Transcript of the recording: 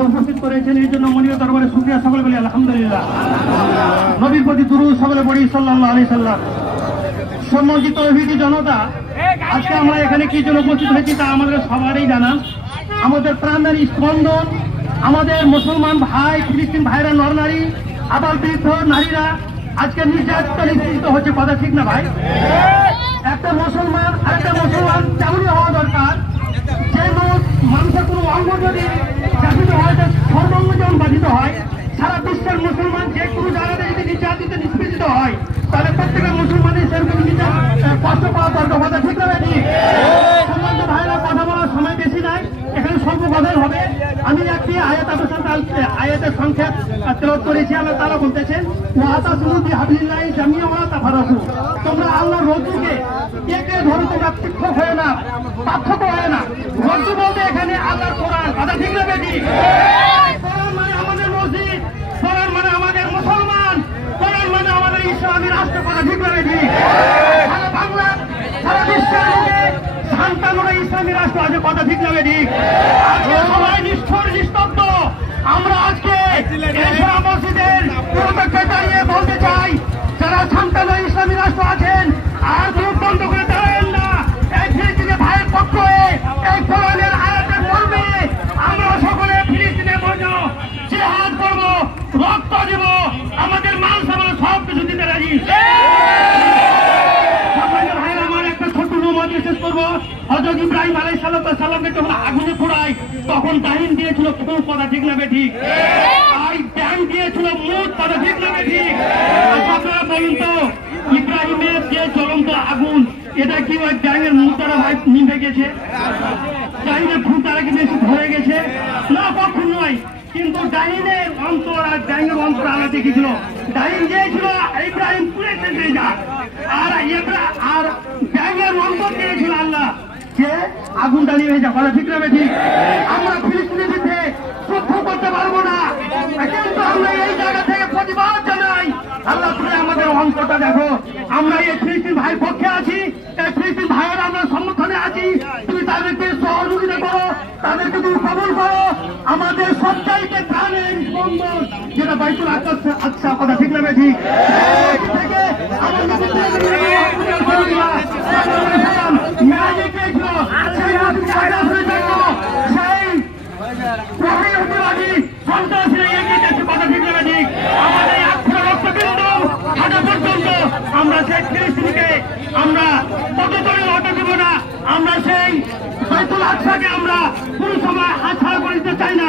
মধ্যে উপস্থিত করেছেন, এই জন্য মনিয় দরবারে শুকরিয়া, সকলে বলি আলহামদুলিল্লাহ। নবীর প্রতি দুরূদ সকলে পড়ি সাল্লাল্লাহু আলাইহি সাল্লাম। সম্মানিত তৌহিদি জনতা, আজকে আমরা এখানে কি জন্য উপস্থিত হয়েছি তা আমাদের সবারই জানা। আমাদের প্রাণের স্পন্দন, আমাদের মুসলমান ভাই, ফিলিস্তিন ভাইরা, নরনারী, আবাল বৃদ্ধ নারীরা আজকে নির্যাতিত নিপীড়িত হচ্ছে, কথা ঠিক না ভাই? একটা মুসলমান তেমনই হওয়া দরকার যে মানুষের কোনো অঙ্গ যদি জাতিত হয়, সর্বাঙ্গ যেমন বাধিত হয়, সারা বিশ্বের মুসলমান যে কোনো জায়গাতে যদি নির্যাতিত নিষ্পেষিত হয়, তাহলে প্রত্যেকের মুসলমানের সেরকম কষ্ট পাওয়া দরকার, কথা ঠিক না ভাই? সম্মানিত ভাইরা, কথা বলার সময় বেশি নাই, এখানে স্বল্প কথাই হবে। আমি একটি আয়াতের সংক্ষেপ তেলাওয়াত করেছি। আল্লাহ তাআলা বলতেছেন, ওয়াতাসিমু বিহাবলিল্লাহি জামিআন ওয়া লা তাফাররাকু, তোমরা আল্লাহর রজ্জুকে একে ধরে তোমরা পৃথক হয়ে না, পার্থক্য হয় না। রজ্জু বলতে এখানে আল্লাহর কোরআন, কথা ঠিক না বেটি? কোরআন মানে আমাদের মসজিদ, কোরআন মানে আমাদের মুসলমান, কোরআন মানে আমাদের ইসলামী রাষ্ট্র, কথা ঠিক না বেটি? সারা বাংলা, সারা বিশ্বের মধ্যে শান্তাময় ইসলামী রাষ্ট্র আছে, কথা ঠিক না বেটি? আজকে সবাই নিস্তব্ধ। আমরা আজকে মসজিদের পূর্বপক্ষে দাঁড়িয়ে বলতে চাই, যারা শান্তাময় ইসলামী রাষ্ট্র আছেন, আর মুখ বন্ধ করে দাঁড়াবেন না। এই ফিলিস্তিনের ভাইয়ের পক্ষ হয়ে এই কোরআনের আয়াতের মর্মে আমরা সকলে ফিলিস্তিনের জন্য জিহাদ করব, রক্ত দেব, আমাদের মান সম্মান সব কিছু দিতে রাজি। ভাইরা, আমার একটা ছোট্ট নমুনা শেষ করবো। হযরত ইব্রাহিম আলাইহিস সালামকে যখন আগুনে পোড়ায়, তখন ডাইন দিয়েছিল খুব, কথা ঠিক না বেঠিক? আর ডাইন দিয়েছিল মুখ, কথা ঠিক না বেঠিক? আপনারা বলুন তো, ইব্রাহিমের যে জ্বলন্ত আগুন, এটা কি ওই ডাইনের মুখ দ্বারা ভাই নিভে গেছে? ডাইনের খুব দ্বারা কি বেশি ধরে গেছে? না, কখন নয়। কিন্তু ডাইনের অন্তর আর ডাইনের অন্তর আলাদা দেখেছিল। ডাইন দিয়েছিল ইব্রাহিম পুড়ে শেষে যা, আর ডাইনের অন্তর দিয়েছিল আল্লাহ যে আগুন জ্বালিয়ে হয়ে যা, কথা ঠিক না বেঠিক? আমরা ফিলিস্তিনের বিরুদ্ধে যুদ্ধ করতে পারবো না, কিন্তু আমরা এই জায়গা থেকে প্রতিবাদ জানাই। আল্লাহ তুমি আমাদের অন্তরটা দেখো, আমরা এই ফিলিস্তিন ভাইয়ের পক্ষে আছি, এই ফিলিস্তিন ভাইয়ের আমরা সম্মুখীনে আছি। তুমি তাদেরকে সহযোগিতা করো, তাদেরকে তুমি কবুল করো। আমাদের সবচাইতে প্রাণের স্পন্দন যেটা বাইতুল আকসা, কথা ঠিক না বেঠিক? থেকে আমাদের আমরা সেই ফিলিস্তিনকে আমরা পদতলে হতে দেব না। আমরা সেই বাইতুল আকসাকে আমরা কোন সময় হাতছাড়া করে দিতে চাই না।